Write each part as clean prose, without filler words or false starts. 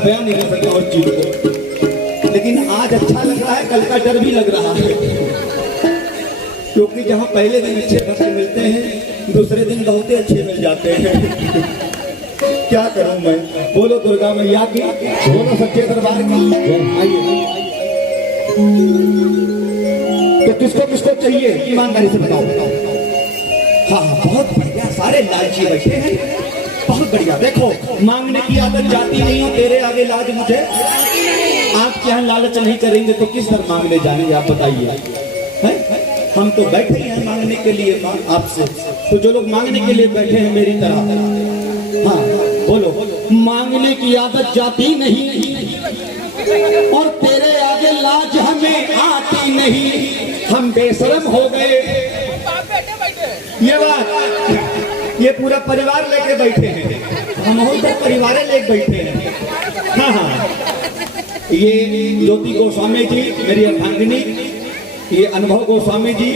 बयान नहीं कर सकते और चीज को, लेकिन आज अच्छा लग रहा है, कल का डर भी लग रहा है। क्योंकि जहाँ पहले दिन अच्छे खासे मिलते हैं, दूसरे दिन बहुत अच्छे मिल जाते हैं। क्या करूं मैं? बोलो दुर्गा मैया की, बोलो सच्चे दरबार की। आइए, तो किसको किसको चाहिए ईमानदारी से बताओ। हाँ हाँ, बहुत बढ़िया, सारे लालची बैठे हैं, बहुत बढ़िया। देखो, मांगने की आदत जाती नहीं हो, तेरे आगे लाज मुझे। आप क्या लालच नहीं करेंगे तो किस तरह मांगने जाएंगे आप बताइए। हम तो बैठे ही हैं मांगने के लिए आपसे, तो जो लोग मांगने के लिए बैठे हैं मेरी तरह, हाँ बोलो, मांगने की आदत जाती नहीं और तेरे आगे लाज हमें आती नहीं, हम बेशरम हो गए। ये बात, ये पूरा परिवार लेके बैठे हैं, हम उधर परिवार लेके बैठे हैं। हाँ हाँ, ये ज्योति गोस्वामी जी मेरी अर्धांगिनी, ये अनुभव गोस्वामी जी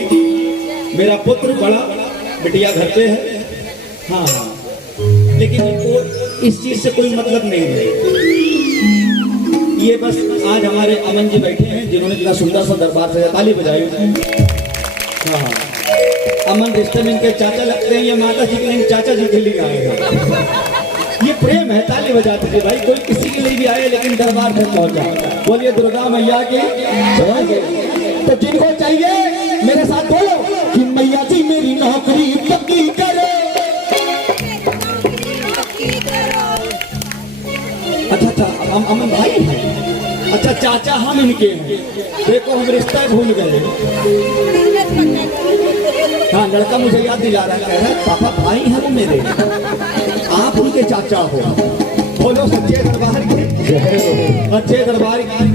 मेरा पुत्र, बड़ा बिटिया घर पे है। हाँ, लेकिन इनको इस चीज से कोई मतलब नहीं है। ये बस आज हमारे अमन जी बैठे हैं जिन्होंने इतना सुंदर सा दरबार से ताली बजाई। हाँ, अमन रिश्ते में इनके चाचा लगते हैं, ये माता जी के लिए चाचा जी के लिए आए हैं। ये प्रेम है, ताली बजाते थे भाई, कोई किसी के लिए भी आए लेकिन दरबार तक पहुंचा। बोलिए दुर्गा मैया की। तो जिनको चाहिए मेरे साथ बोलो कि मैया जी मेरी नौकरी पक्की करो। अच्छा अच्छा, हम अमन भाई हैं। अच्छा चाचा हम इनके हैं, देखो हम रिश्ता भूल गए। हाँ, लड़का मुझे याद दिला रहा है, कह रहा है पापा भाई हैं वो मेरे, आप उनके चाचा हो। बोलो सच्चे दरबार की, सच्चे दरबार की।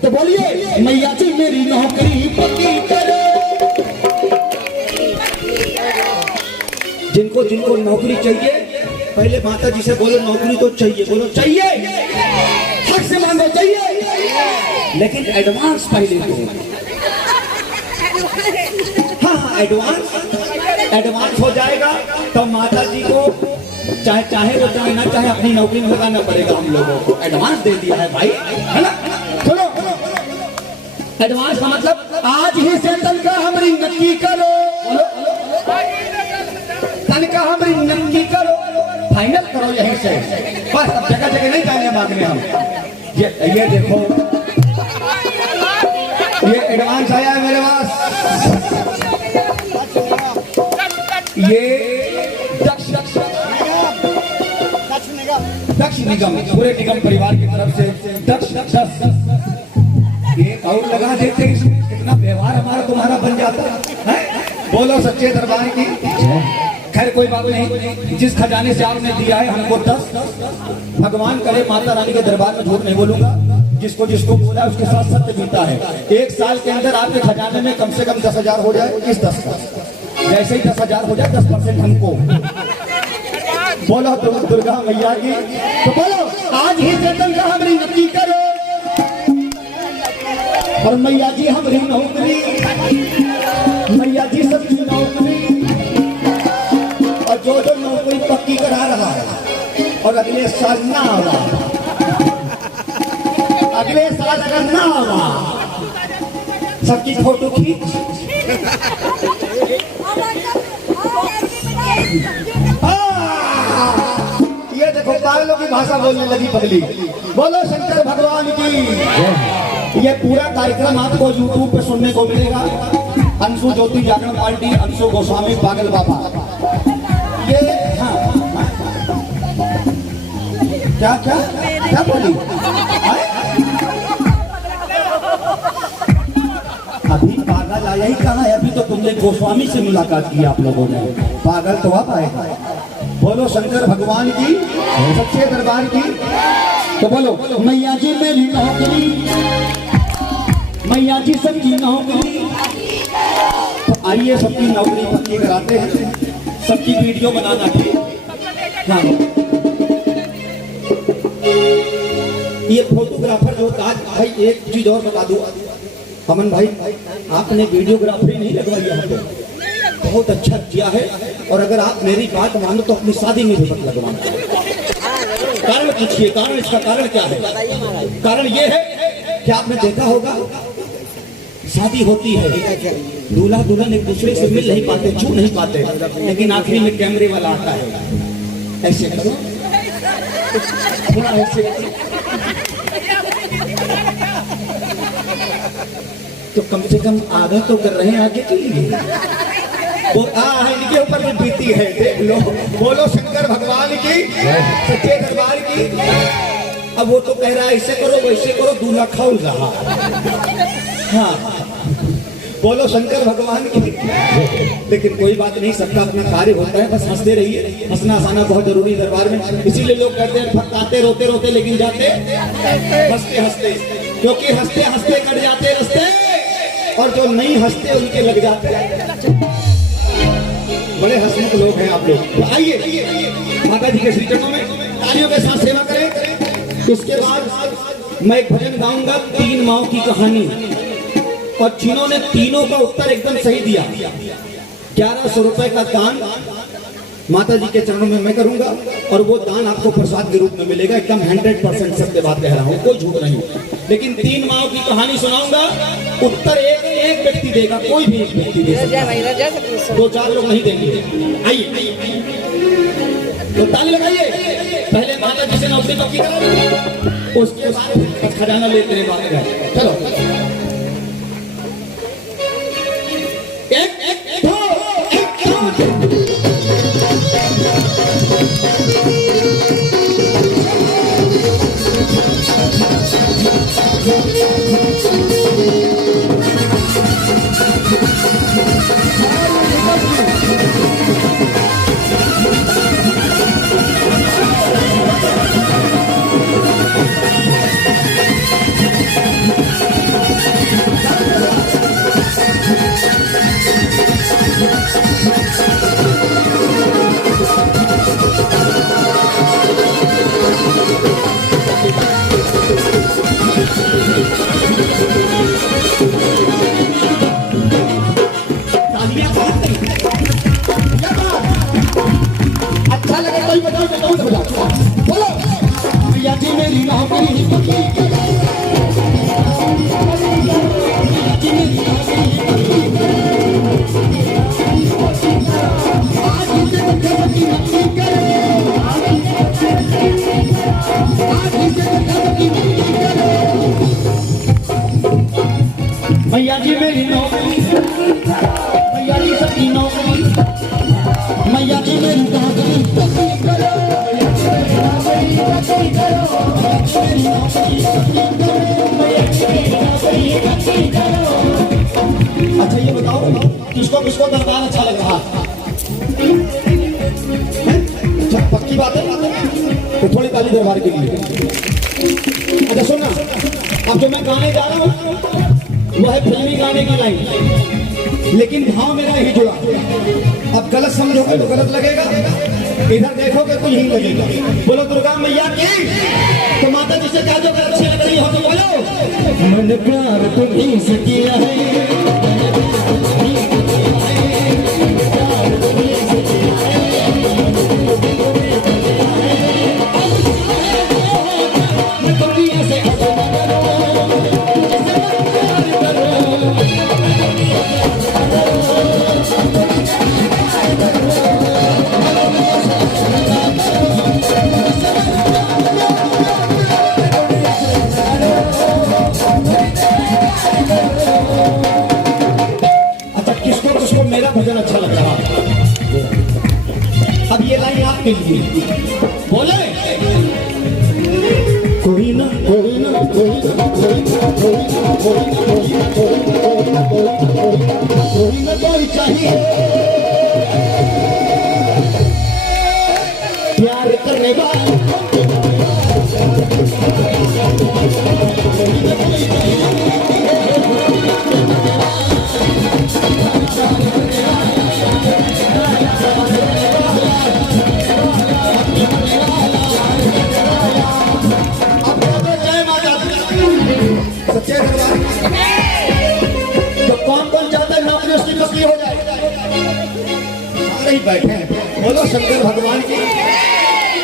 तो बोलिए मैया जी मेरी नौकरी पक्की करो। जिनको जिनको नौकरी चाहिए पहले माता जी से बोलो नौकरी तो चाहिए, बोलो चाहिए, हक से मांगो चाहिए, लेकिन एडवांस पहले दो। हाँ हाँ, एडवांस हो जाएगा तो माता जी को चाहे वो चाहे ना चाहे अपनी नौकरी में लगाना पड़ेगा। हम लोगों को एडवांस दे दिया है भाई, है ना। सुनो, एडवांस का मतलब आज ही से तनख्वाह हमारी नक्की करो, तनख्वाह हमारी नक्की करो, फाइनल करो यहीं से। बस अब जगह जगह नहीं जाएंगे मांगने हम। ये देखो, ये एडवांस आया है मेरे पास। ये दक्ष निगम, पूरे निगम परिवार की तरफ से दक्ष ये और लगा देते, इसमें कितना व्यवहार हमारा तुम्हारा बन जाता है। बोलो सच्चे दरबार की। खैर कोई बात नहीं, जिस खजाने से आपने दिया है हमको 10, भगवान करे माता रानी के दरबार में झूठ नहीं बोलूंगा, जिसको जिसको बोला उसके साथ सत्य बीता है। एक साल के अंदर आपके खजाने में कम से कम 10,000 हो जाए, इस 10 का जैसे ही 10,000 हो जाए 10% हमको। बोलो दुर्गा मैया की। तो बोलो आज ही से तनख्वाह हमारी नक्की करो और मैया जी हमारी नौकरी, मैया जी सबकी नौकरी, और जो नौकरी पक्की करा रहा है और अगले साल ना आवा, अगले साल अगर ना आवा, सबकी फोटो खींच। ये देखो पागलों की भाषा बोलने लगी पगली। बोलो शंकर भगवान की। ये पूरा कार्यक्रम आपको YouTube पे सुनने को मिलेगा। अंशु ज्योति जागरण पार्टी, अंशु गोस्वामी पागल बाबा। ये हाँ, क्या क्या क्या बोली? अभी पागल आया ही कहाँ है? अभी तो तुमने गोस्वामी से मुलाकात की आप लोगों ने, पागल तो अब आएगा। बोलो शंकर भगवान की, सच्चे दरबार की। तो बोलो मैया जी मेरी नौकरी, मैया जी सबकी नौकरी। तो आइए सबकी नौकरी पक्की कराते हैं, सबकी वीडियो बनाना ठीक। हाँ, ये फोटोग्राफर जो था भाई, एक चीज और बता दो अमन भाई, आपने वीडियोग्राफी नहीं लगवाई यहाँ पे, बहुत अच्छा किया है। और अगर आप मेरी बात मानो तो अपनी शादी में भी मत लगवाना। कारण पूछिए, कारण इसका कारण क्या है? कारण ये है कि आपने देखा होगा शादी होती है, दूल्हा दुल्हन एक दूसरे से मिल नहीं पाते, छू नहीं पाते, लेकिन आखिरी में कैमरे वाला आता है, ऐसे करो थोड़ा ऐसे, तो कम से कम आगे तो कर रहे हैं आगे के लिए। वो है इनके ऊपर जो बीती है, देख लो, बोलो शंकर भगवान की, सच्चे दरबार की। अब वो तो कह रहा है ऐसे करो वैसे करो, दूल्हा खौल रहा। हाँ, बोलो शंकर भगवान की। लेकिन कोई बात नहीं, सबका अपना कार्य होता है, बस हंसते रहिए। हंसना हंसाना बहुत जरूरी है दरबार में, इसीलिए लोग कहते हैं फटकाते रोते रोते लेकिन जाते हंसते हंसते, क्योंकि हंसते हंसते कट जाते रस्ते, और जो नहीं हंसते उनके लग जाते। बड़े हंसमुख लोग हैं आप लोग। तो आइए माता जी के श्री चरणों में तालियों के साथ सेवा करें। इसके बाद मैं एक भजन गाऊंगा, 3 माओ की कहानी, और जिन्होंने तीनों का उत्तर एकदम सही दिया, 1100 रुपए का दान माता जी के चरणों में मैं करूंगा, और वो दान आपको प्रसाद के रूप में मिलेगा। एकदम 100% सत्य बात कह रहा हूँ, कोई झूठ नहीं। लेकिन 3 माओ की कहानी सुनाऊंगा, उत्तर एक व्यक्ति देगा, कोई भी एक व्यक्ति दे सकता है, 2-4 लोग नहीं देंगे। आइए तो ताली लगाइए। पहले माता जी से नौकरी पक्की करा, उसके बाद खजाना लेते हैं बात का। चलो एक दो मैया जी मेरी नौकरी, मैया जी सबकी नौकरी, मैया जी मेरी नौकरी अच्छा ये बताओ किसको किसको दरबार अच्छा लग रहा? अच्छा पक्की बात है, तो थोड़ी ताली दरबार के लिए। अच्छा सुनना, अब जो मैं गाने जा रहा हूँ वह है फिल्मी गाने की लाइन, लेकिन भाव मेरा नहीं जुड़ा। अब गलत समझोगे तो गलत लगेगा, इधर देखोगे तो यही लगेगा। बोलो दुर्गा मैया की। तो माता जी से कह दो अगर अच्छी लग रही हो तो बोलो, मैंने प्यार तुम्हीं से किया है। मेरा भजन अच्छा लग रहा है। अब ये लाइन आपके लिए, बोले कोई ना कोई ना कोई ना कोई ना कोई ना कोई ना कोई ना कोई ना कोई ना कोई ना कोई ना कोई चाहिए प्यार करने वाला। तो कौन कौन चाहता है नौकरी उसकी पक्की हो जाए? सारे ही बैठे हैं, बोलो शंकर भगवान की।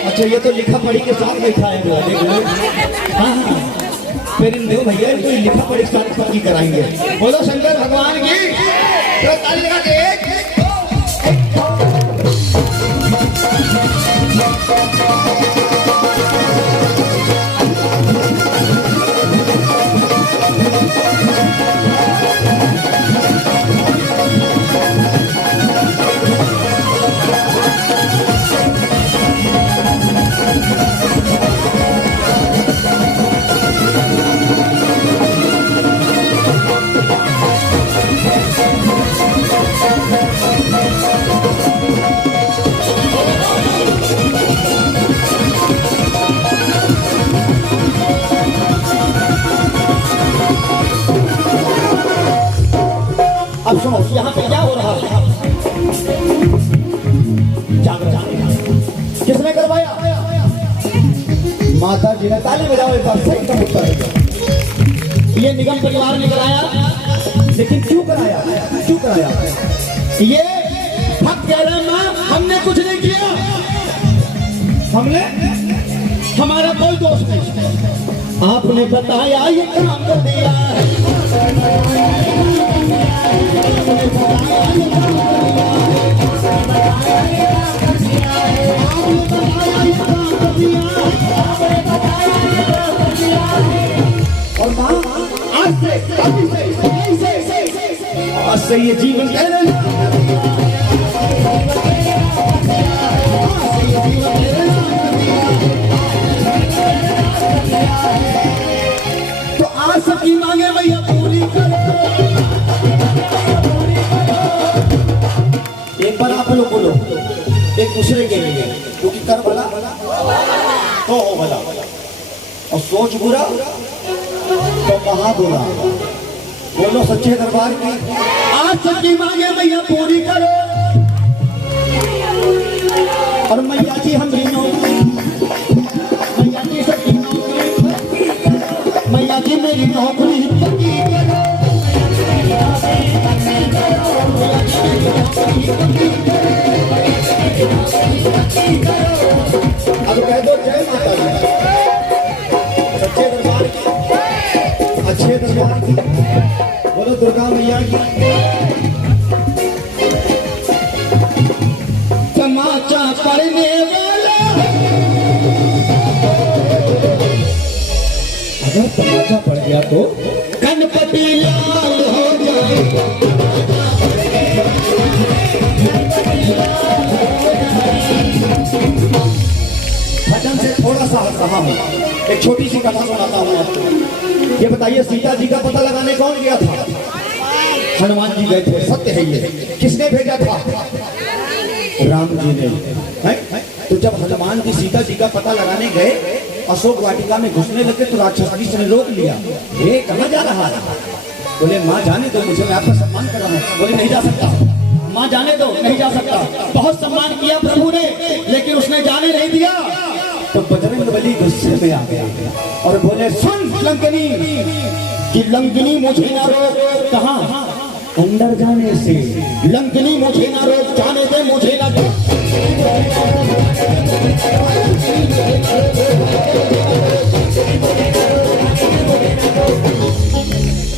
अच्छा ये तो लिखा पढ़ी के साथ बैठा है हाँ हाँ फिर इन दो भैया इनको लिखा पढ़ी के साथ पक्की कराएंगे। बोलो शंकर भगवान की। तो ताली लगा के अब सुनो यहाँ पे क्या हो रहा है? जागरण किसने करवाया? माता जी ने। ताली बजाओ एक बार। सही का उत्तर है ये निगम परिवार ने कराया। लेकिन क्यों कराया? क्यों कराया? ये भक्त कह रहे मां हमने कुछ नहीं किया, हमने हमारा कोई दोष नहीं, आपने बताया ये काम कर दिया और मां आज से ये जीवन कह रहे तो आज सबकी मांगे भैया पूरी करो। एक बार आप लोग बोलो एक दूसरे के लिए, क्योंकि कर भला तो हो भला और सोच बुरा तो कहा बुरा। बोलो सच्चे दरबार की। आज सबकी मांगे मैया पूरी करो और मैया जी हम नौकरी, मैया जी सबकी नौकरी, मैया जी मेरी नौकरी पक्की करो। अब कह दो जय माता दी। सच्चे दरबार की, अच्छे दरबार की। बोलो दुर्गा मैया की। तमाचा पड़ने वाला, अगर तमाचा पड़ गया तो गणपति लाल हो जाए। भजन से थोड़ा सा कहा हूँ, एक छोटी सी कथा सुनाता हूँ आपको। ये बताइए सीता जी का पता लगाने कौन गया था? हनुमान जी गए थे। सत्य है ये। किसने भेजा था? राम जी ने। तो जब हनुमान जी सीता जी का पता लगाने गए, अशोक वाटिका में घुसने लगे तो राक्षस ने रोक लिया। ये कहाँ जा रहा है? बोले माँ जाने दो मुझे, मैं आपका सम्मान कर रहा हूँ। बोले नहीं जा सकता। माँ जाने दो, नहीं जा सकता। बहुत सम्मान किया प्रभु ने, लेकिन उसने जाने नहीं दिया। तो बजरंगबली गुस्से में आ गया और बोले सुन लंकनी कि लंकनी मुझे ना रोक। कहाँ? अंदर जाने से। लंकनी मुझे ना रोक, जाने दे मुझे ना रोक।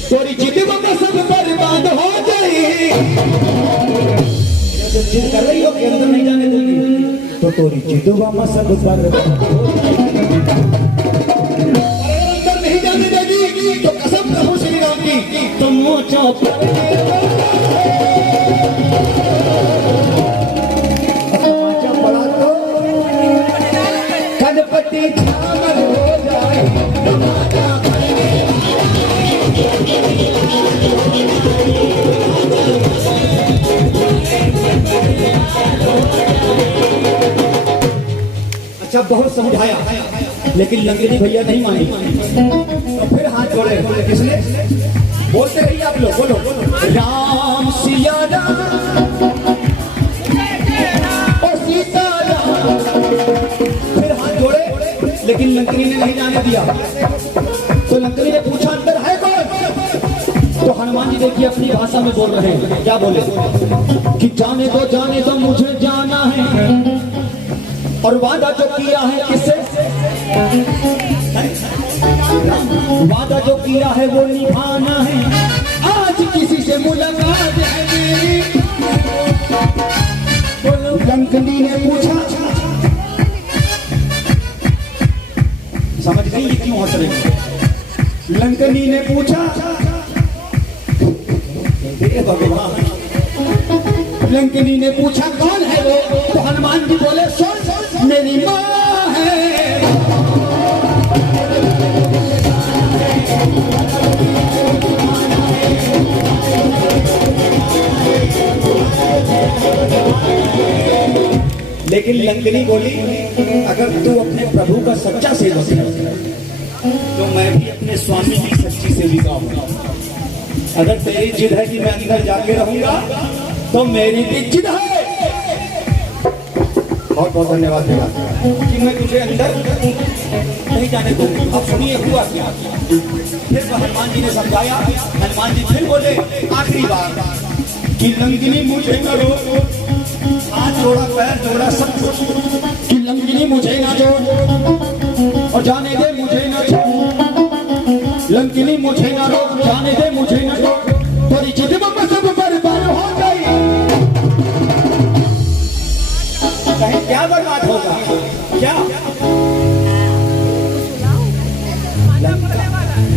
तेरी जिद का सब बर्बाद हो जाए। जिद कर रही हो कि अंदर नहीं जाने दूंगी तो तेरी जिदवा में सब बर्बाद। अंदर नहीं जाने देगी तो कसम प्रभु श्री राम की तुम मोचा पड़ा तो गणपति छामल हो जाए। अच्छा बहुत समझाया लेकिन लंगड़ी भैया नहीं मानी। तो फिर हाथ जोड़े। किसने? बोलते रहिए आप लोग। बोलो राम सिया राम और सीता राम। फिर हाथ जोड़े लेकिन लंकनी ने नहीं जाने दिया। तो लंकनी ने पूछा अंदर है कौन? तो हनुमान जी देखिए अपनी भाषा में बोल रहे हैं। क्या बोले? कि जाने दो मुझे जाना है और वादा जो किया है किससे, वादा जो किया है वो निभाना है। आज किसी से मुलाकात है मेरी। लंकनी ने पूछा, समझ गई ये क्यों हंस रही है? लंकनी ने पूछा, हे भगवान, लंकनी ने पूछा कौन है वो? तो हनुमान जी बोले सुन, मेरी माँ है। लेकिन लंकनी बोली, अगर तू अपने प्रभु का सच्चा सेवक है तो मैं भी अपने स्वामी की सच्ची सेविका हूँ। अगर तेरी जिद है कि मैं अंदर जाके रहूंगा तो मेरी भी जिद है। बहुत बहुत धन्यवाद कि मैं तुझे अंदर नहीं जाने दूंगी। अब सुनिए हुआ क्या। फिर हनुमान जी ने समझाया। हनुमान जी फिर बोले आखिरी बार कि लंकिनी मुझे न रोक, हाथ जोड़ा पैर जोड़ा सब कुछ, कि लंकिनी मुझे ना जोड़ और जाने दे मुझे ना छोड़। लंकिनी मुझे ना रोक, जाने दे मुझे ना छोड़। तेरी जिद में सब बर्बाद हो गई। कहीं क्या बर्बाद होगा? क्या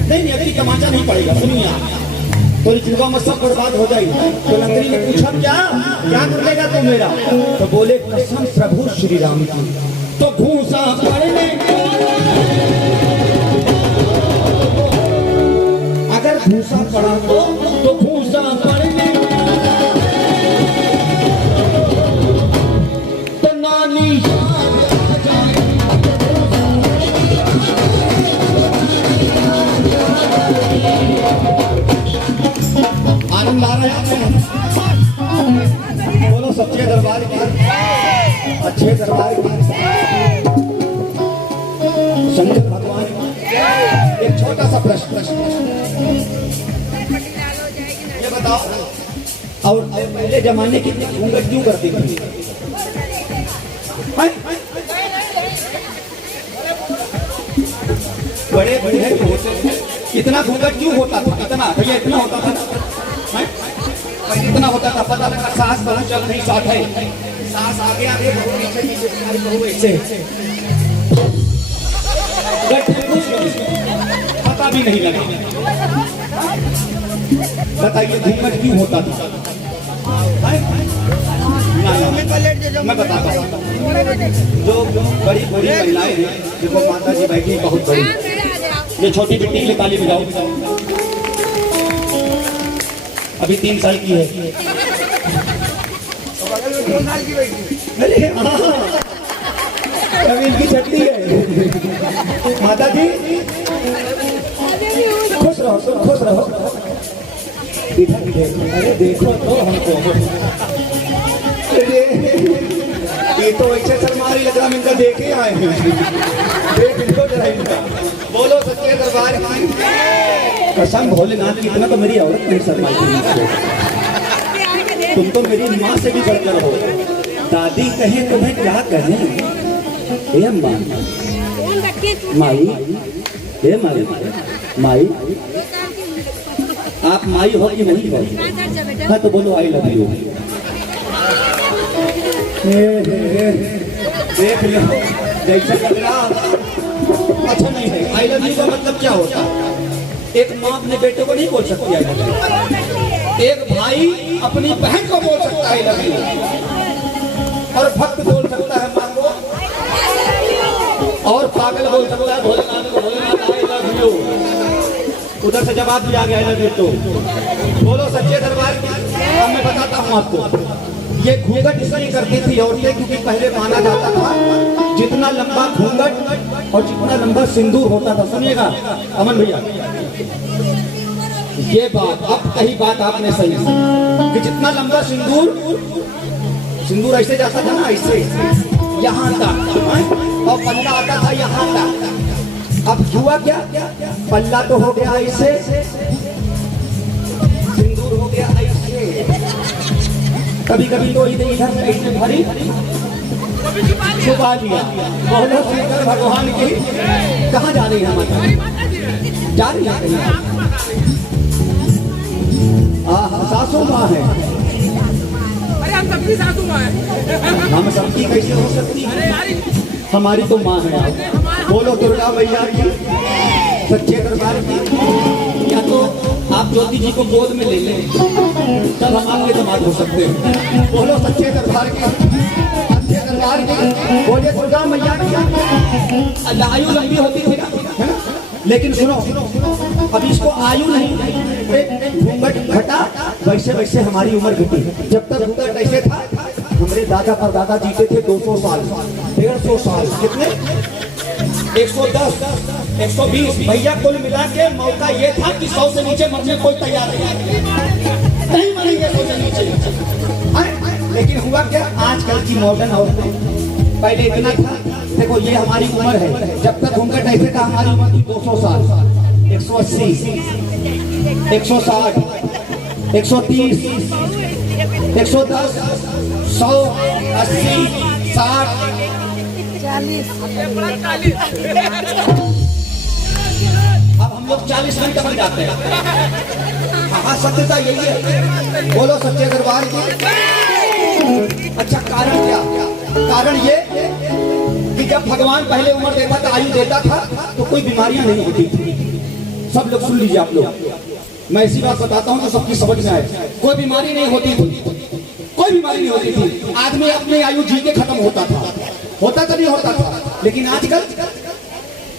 नहीं, अभी तमाचा नहीं पड़ेगा। सुनिए आप, तो जिंदगी में सब बर्बाद हो जाएगी। तो लंकनी ने पूछा क्या कर लेगा तो मेरा? तो बोले कसम प्रभु श्री राम की। तो घूसा पड़ने, अगर घूसा पड़ा तो घूसा पड़ने तो नानी आनंद आ रहा है। बोलो सच्चे दरबार की, अच्छे दरबार की, शंकर भगवान की। एक छोटा सा प्रश्न ये बताओ, और पहले जमाने की घूंघट क्यों करती थी? बड़े बड़े इतना घूंघट क्यों होता था? इतना भैया इतना होता था, इतना होता था। पता लगा सांस बहुत चल रही, साथ है सांस आगे आगे ऐसे पता भी नहीं लगा। बताइए घूंघट क्यों होता था? मैं बताता हूँ। जो बड़ी बड़ी महिलाएं हैं, देखो माता जी बैठी बहुत बड़ी, ये छोटी बेटी के लिए ताली बजाओ। अभी 3 साल की है। अरे अभी इनकी छठी है। माता जी खुश रहो, खुश रहो। अरे देखो तो हमको, ये तो ऐसे शर्मारी लग रहा, इनका देखे आए हैं। देख इनको जरा इनका। बोलो सच्चे दरबार की कसम भोलेनाथ की। इतना तो मेरी औरत नहीं शर्माई। तुम तो मेरी माँ से भी बढ़कर हो। दादी कहे तुम्हें क्या कहें? हे अम्मा, माई, हे माई, माई, आप माई हो कि नहीं हो? हाँ तो बोलो आई लव यू। देख लो जैसे लग रहा अच्छा नहीं है। आई लव यू का मतलब क्या होता है? एक माँ अपने बेटे को नहीं बोल सकती आई लव यू। एक भाई अपनी बहन को बोल सकता है आई लव यू, और भक्त बोल सकता है माँ को, और पागल बोल सकता है भोलेनाथ को, भोलेनाथ आई लव यू। उधर से जवाब भी आ गया है तो बोलो सच्चे दरबार की। अब मैं बताता हूँ आपको, ये घूंघट इसलिए करती थी औरतें क्योंकि पहले माना जाता था जितना लंबा घूंघट और जितना लंबा सिंदूर होता था। सुनिएगा अमन भैया, ये बात अब कही बात आपने सही कि जितना लंबा सिंदूर ऐसे जाता था ना, ऐसे यहाँ तक, और पल्ला आता था यहाँ तक। अब हुआ क्या, पल्ला तो हो गया ऐसे, सिंदूर हो गया ऐसे। कभी कभी तो इधर भरी छुपा लिया। बोलो शंकर भगवान की। कहाँ जा रही है माता? जा रही है सासू माँ है। अरे हम सबकी सासू माँ है। हम सबकी कैसे हो सकती है? हमारी तो माँ है आप। बोलो दुर्गा मैया की, सच्चे दरबार की। या तो आप ज्योति जी को गोद में ले लें, तब हम आपके दामाद हो सकते हैं। बोलो सच्चे दरबार की, सच्चे दरबार की। बोले दुर्गा मैया की। आयु लंबी होती थी ना, है ना? लेकिन सुनो, अब इसको आयु नहीं, घूंघट घटा वैसे वैसे हमारी उम्र घटी। जब तक घूंघट ऐसे था, हमारे दादा परदादा जीते थे 200 साल, 150 साल, कितने? 110, 120। भैया कुल मिला के मौका ये था कि 100 से नीचे मरने कोई तैयार नहीं मरेंगे 100 से नीचे। लेकिन हुआ क्या, आजकल की मॉडर्न औरतें, पहले इतना था, देखो ये हमारी उम्र है, जब तक घूंघट ऐसे था हमारी उम्र थी 200 साल, 180, 160, 130, 110, 100, 80, 60, 40। अब हम लोग 40 घंटे बन जाते हैं। हाँ, सत्यता यही है। बोलो सच्चे दरबार की। अच्छा, कारण क्या? कारण ये कि जब भगवान पहले उम्र देता था, आयु देता था, तो कोई बीमारियां नहीं होती थी। सब लोग सुन लीजिए आप लोग, मैं ऐसी बात बताता हूँ तो सबकी समझ में आए। कोई बीमारी नहीं होती थी, कोई बीमारी नहीं होती थी। आदमी अपनी आयु जी के खत्म होता तो नहीं होता था। लेकिन आजकल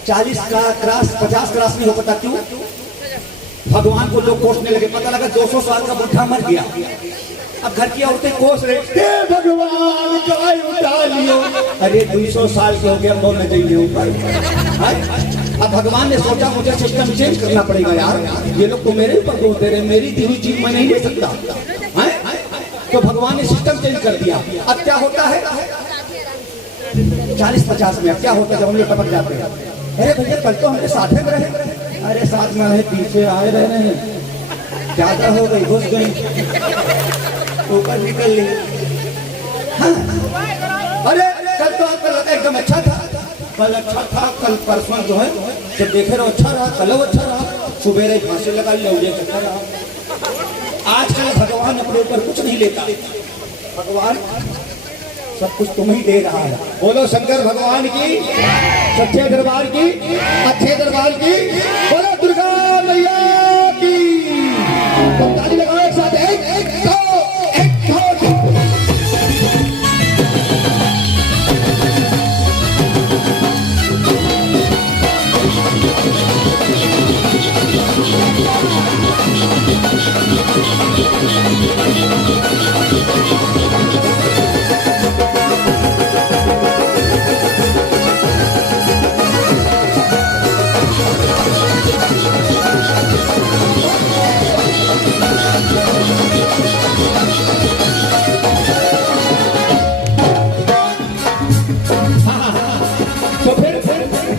40 का क्रॉस, 50 क्रॉस नहीं हो पाता। क्यों? भगवान को लोग कोसने लगे। पता लगा 200 साल का बुढ़ा मर गया। अब घर की औरतें कोस रहे, भगवान गाय उठा लियो। अरे 200 साल के हो गया, कौन न जाइए ऊपर। अब भगवान ने सोचा मुझे सिस्टम चेंज करना पड़ेगा यार, ये लोग तो मेरे ऊपर दोष दे रहे, मेरी दी हुई चीज मैं नहीं ले सकता है? तो भगवान ने सिस्टम चेंज कर दिया। अब क्या होता है 40-50 में? क्या होता है जब हम लोग टपक जाते हैं? अरे भैया कल तो हमारे साथ में रहे। अरे साथ में रहे, पीछे आए रहे हैं, ज्यादा हो गई, घुस गई, ऊपर निकल ली। हाँ। अरे कल तो आपका एकदम अच्छा था, कल अच्छा था, कल परसों जो है जब देखे रहो अच्छा रहा, कल अच्छा रहा, सुबह फांसी लगा लिया, उड़े अच्छा रहा। आजकल भगवान अपने ऊपर कुछ नहीं लेता, भगवान सब कुछ तुम ही दे रहा है। बोलो शंकर भगवान की, सच्चे दरबार की, अच्छे दरबार की। बोलो दुर्गा मैया की। तो ताली लगाओ एक साथ, एक दो।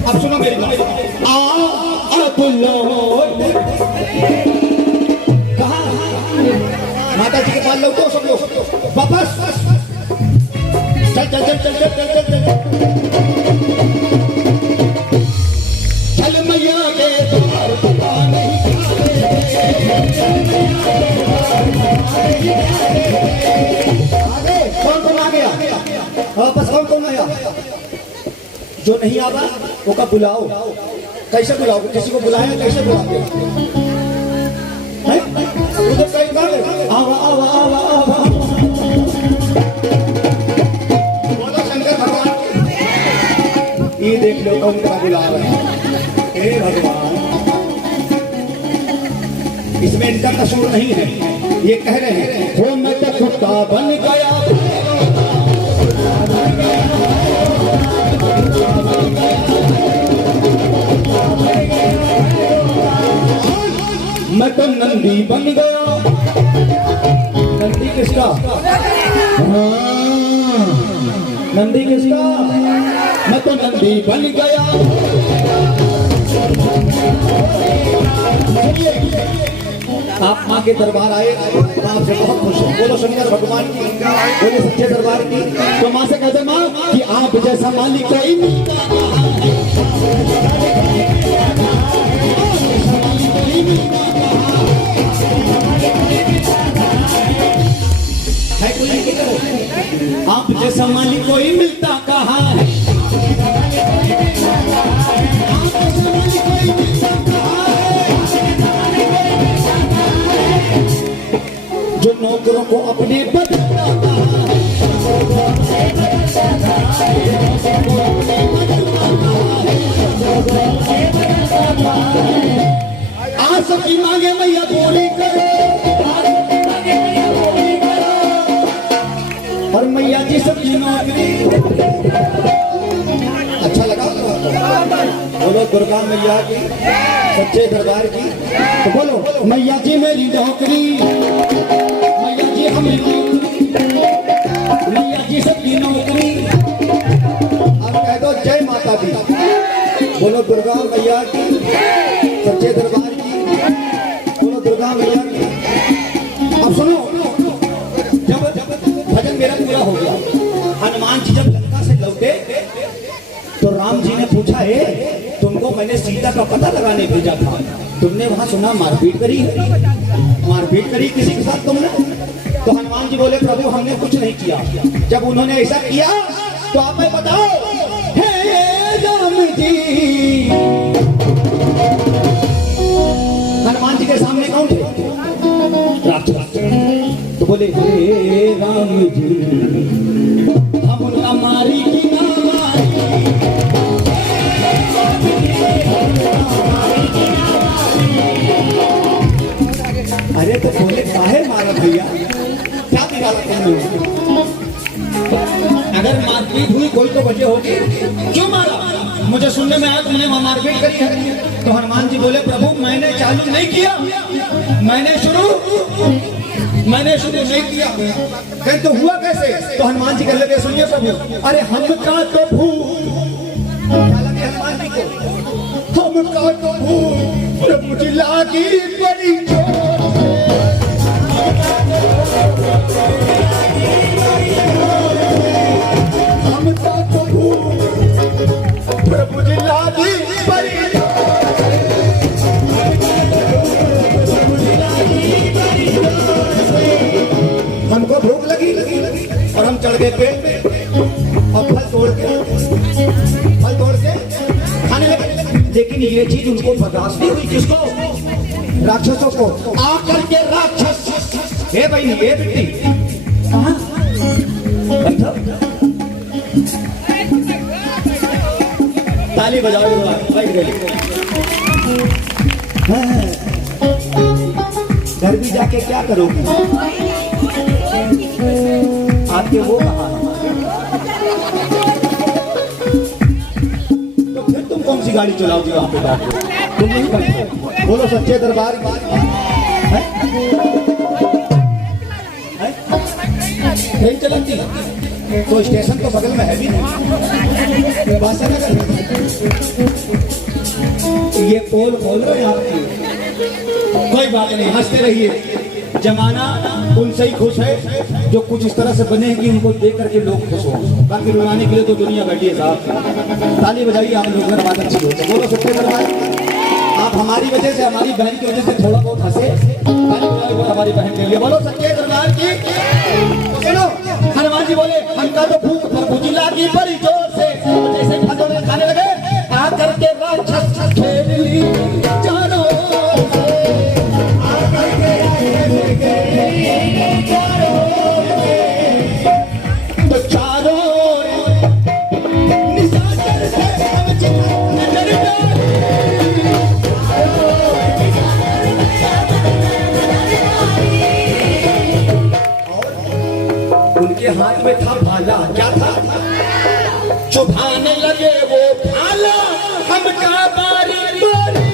अब सुनो मेरी बात। कहा माता जी के पास लौटो सब लोग वापस। चल चल चल चल चल चल चल चल चल मैया के द्वार पता नहीं आगे कौन आ गया वापस? कौन आया? जो नहीं आवा वो का बुलाओ। कैसे बुलाओ? किसी को बुलाया कैसे बुलाओगे? तो कई बार आवा आवा आवा आवा। बोलो शंकर भगवान, ये देख लो कौन का बुला रहे हैं। हे भगवान, इसमें इनका कसूर नहीं है। ये कह रहे हैं हो मैं तो कुत्ता बन गया, मैं तो नंदी बन गया। नंदी किसका? नंदी किसका? मैं तो नंदी बन गया। आप माँ के दरबार आए, आपसे बहुत खुश हूँ। बोलो शंकर भगवान की, बोलो सच्चे दरबार की। तो माँ से कहते माँ कि जैसा मालिक कोई मिलता कहाँ है। है कोई नहीं करो। आप जैसा मालिक कोई मिलता कहाँ है। आप जैसा मालिक कोई मिलता कहाँ है। जो नौकरों को अपने बदलता कहाँ है। आज सबकी मांगे मैया पूरी करो। और मैया जी सबकी नौकरी। अच्छा लगा बोलो दुर्गा मैया की सच्चे दरबार की। तो बोलो मैया जी मेरी नौकरी, मैया जी हमें नौकरी, मैया जी सबकी नौकरी। अब कह दो जय माता दी। बोलो दुर्गा मैया की सच्चे दरबार की। बोलो दुर्गा मैया की। अब सुनो, जब भजन मेरा पूरा हो गया, हनुमान जी जब लंका से लौटे तो राम जी ने पूछा, है तुमको मैंने सीता का पता लगाने भेजा था, तुमने वहां सुना मारपीट करी है, मारपीट करी किसी के साथ तुमने? तो हनुमान जी बोले प्रभु हमने कुछ नहीं किया। जब उन्होंने ऐसा किया तो आप मैं बताओ, हे राम जी। हनुमान जी के सामने कौन थे? राक्षस। तो बोले हे राम जी हम उनका मारी की ना मारी। अरे तो बोले काहे मारा भैया, क्या बिगाड़ते हैं? अगर मारपीट हुई कोई तो वजह होगी, क्यों मारा? मुझे सुनने में आया तुमने वहां मारपीट करी है। तो हनुमान जी बोले प्रभु मैंने चालू नहीं किया, मैंने शुरू नहीं किया। फिर तो हुआ कैसे? तो हनुमान जी कह लगे सुनिए प्रभु, अरे हम का तो भूत, क्या लगे हनुमान जी को? हम का तो भूत प्रभु जी लागी बड़ी जोर से। हम का तो भूत प्रभु जी लागी बड़ी हमको भूख लगी और हम चढ़ गए पेड़ पे और फल तोड़ के खाने लगे। लेकिन ये चीज उनको बर्दाश्त नहीं हुई। किसको? राक्षसों को। आकर के राक्षस, हे भाई हे बेटी कहाँ ताली बजाओ बैठ गए। घर भी जाके क्या करोगी? आपके वो कहाँ है? तो फिर तुम कौन सी गाड़ी चलाओगे वहां पे जाके? तुम नहीं बैठे। बोलो सच्चे दरबार की ट्रेन चलती तो स्टेशन तो बगल में है भी नहीं। ये पोल खोल रहे हैं आपकी, कोई बात नहीं, हंसते रहिए। जमाना उनसे ही खुश है जो कुछ इस तरह से बने हैं कि उनको देख करके लोग खुश हो। बाकी रुलाने के लिए तो दुनिया बैठी है साहब। ताली बजाइए आप लोग, बात अच्छी हो तो बोलो सच्चे दरबार। आप हमारी वजह से, हमारी बहन की वजह से थोड़ा बहुत हंसे, ताली बजाइए हमारी बहन के लिए। बोलो सच्चे दरबार की। सुनो हनुमान जी बोले हमका तो भूख प्रभु जी लागी बड़ी जोर से। जैसे खजूर खाने लगे आकर के राक्षस खेल ली चारों तो चारों निशाचर से हम नजर उनके हाथ में था भाला। क्या था? चुभाने लगे वो भाला हमका बारी बारी।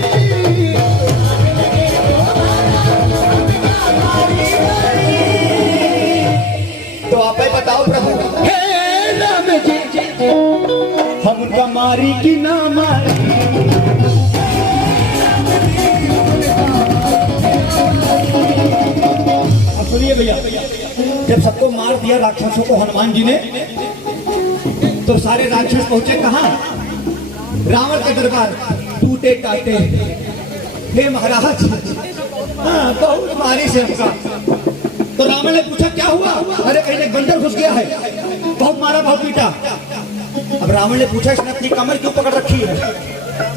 तो आप बताओ प्रभु, हे राम जी हम उनका मारी कि ना मारी? अब सुनिए भैया, जब सबको मार दिया राक्षसों को हनुमान जी ने, तो सारे राक्षस पहुंचे कहाँ? रावण के दरबार। टूटे टाटे, हे महाराज, हाँ बहुत मारी से हमका। तो रावण ने पूछा क्या हुआ? अरे कहीं एक बंदर घुस गया है, बहुत मारा बहुत पीटा। अब रावण ने पूछा इसने अपनी कमर क्यों पकड़ रखी है?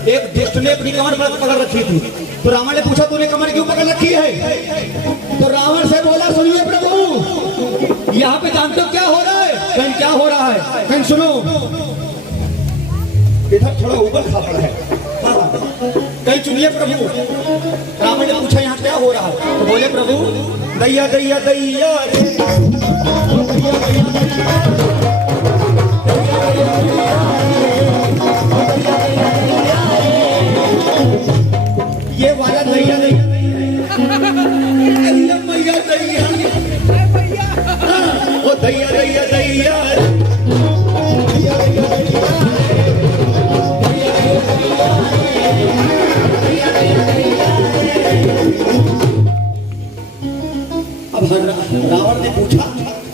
एक दुष्ट ने अपनी कमर पकड़ रखी थी। तो रावण ने पूछा तूने कमर क्यों पकड़ रखी है? तो रावण से बोला सुनिए प्रभु, यहाँ पे जानते हो क्या हो रहा है? कहीं क्या हो रहा है? कहीं सुनो, इधर थोड़ा उबड़ खाबड़ है। हाँ, कहीं सुनिए प्रभु। रावण ने पूछा यहाँ क्या हो रहा है? तो बोले प्रभु दैया दैया दैया ये वाला दैया दैया मैया दैया, वो दैया दैया दैया रावण ने पूछा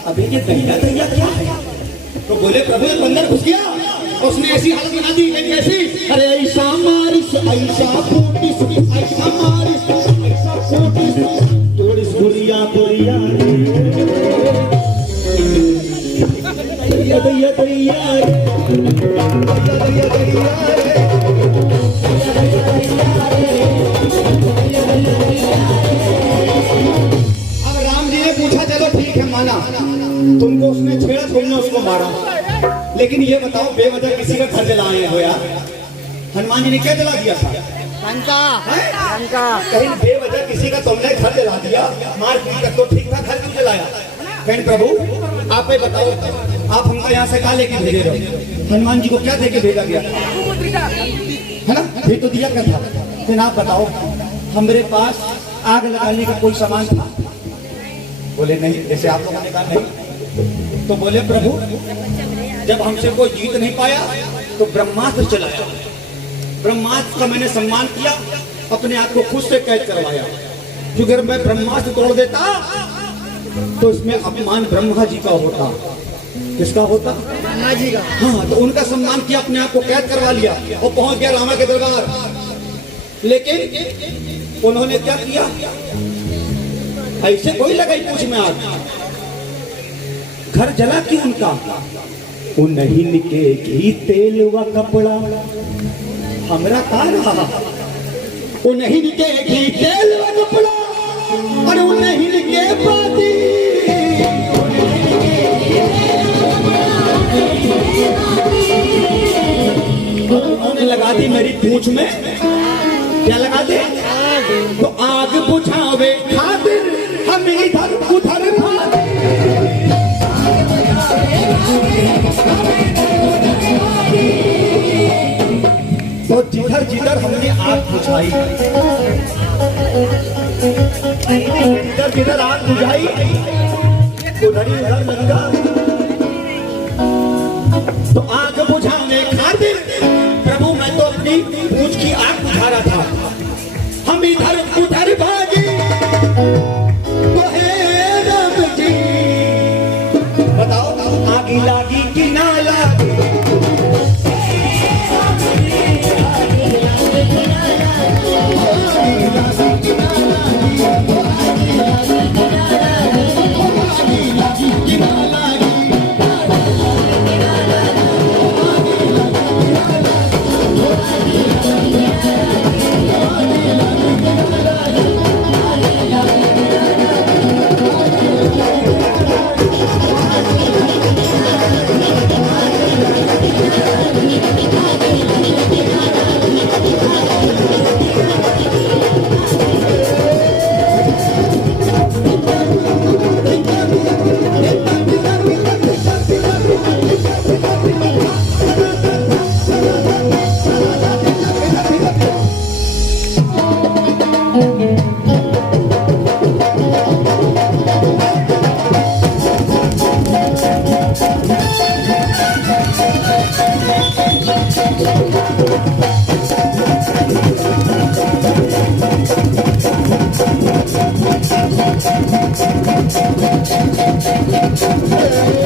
अबे ये दैया दैया क्या है? तो बोले प्रभु एक बंदर घुस गया, उसने ऐसी हालत बना दी। कैसी? अरे ऐसा मारिस, ऐसा फूटिस, ऐसा मारिस, ऐसा फूटिस, तोड़िस गुड़िया गुड़िया दैया दैया दैया दैया दैया। पूछा चलो ठीक है माना, तुमको उसने छेड़ा तुमने उसको मारा, लेकिन ये बताओ बेवजह किसी का घर जलाए हो यार? हनुमान जी ने क्या जला दिया था? लंका। कहीं बेवजह किसी का तुमने घर जला दिया, मार पीट कर तो ठीक था, घर क्यों जलाया? कहीं प्रभु आप ही बताओ, आप हमको यहाँ से क्या लेके भेजे रहो? हनुमान जी को क्या देके भेजा गया है ना? फिर तो दिया क्या था? फिर आप बताओ हमारे पास आग लगाने का कोई सामान था? बोले नहीं, जैसे आप लोगों ने कहा नहीं। तो बोले प्रभु जब हमसे कोई जीत नहीं पाया तो ब्रह्मास्त्र चलाया, ब्रह्मास्त्र का मैंने सम्मान किया, अपने आप को खुद से कैद करवाया, क्योंकि अगर मैं ब्रह्मास्त्र तोड़ देता तो इसमें अपमान ब्रह्मा जी का होता। किसका होता? ब्रह्मा जी का। हाँ, तो उनका सम्मान किया, अपने आप को कैद करवा लिया और पहुंच गया रामा के दरबार। लेकिन उन्होंने क्या किया? ऐसे कोई लगाई पूछ में आग, घर जला क्यों उनका? उन्हीं के घी तेल व कपड़ा हमरा का रहा, उन्हीं के घी तेल व कपड़ा और उन्हीं के पाती, उन्होंने लगा दी मेरी पूछ में। क्या लगा दे? तो आग बुझावे खातिर हम इधर उधर भागे, तो जिधर जिधर हमने आग बुझाई, जिधर जिधर आग बुझाई उधर ही उधर लगा। तो आग बुझाने खातिर प्रभु मैं तो अपनी पूछ की आग बुझा रहा था, हम इधर उधर भागे। तो हे राम जी बताओ आगी लागी कि ना लागी? Hey!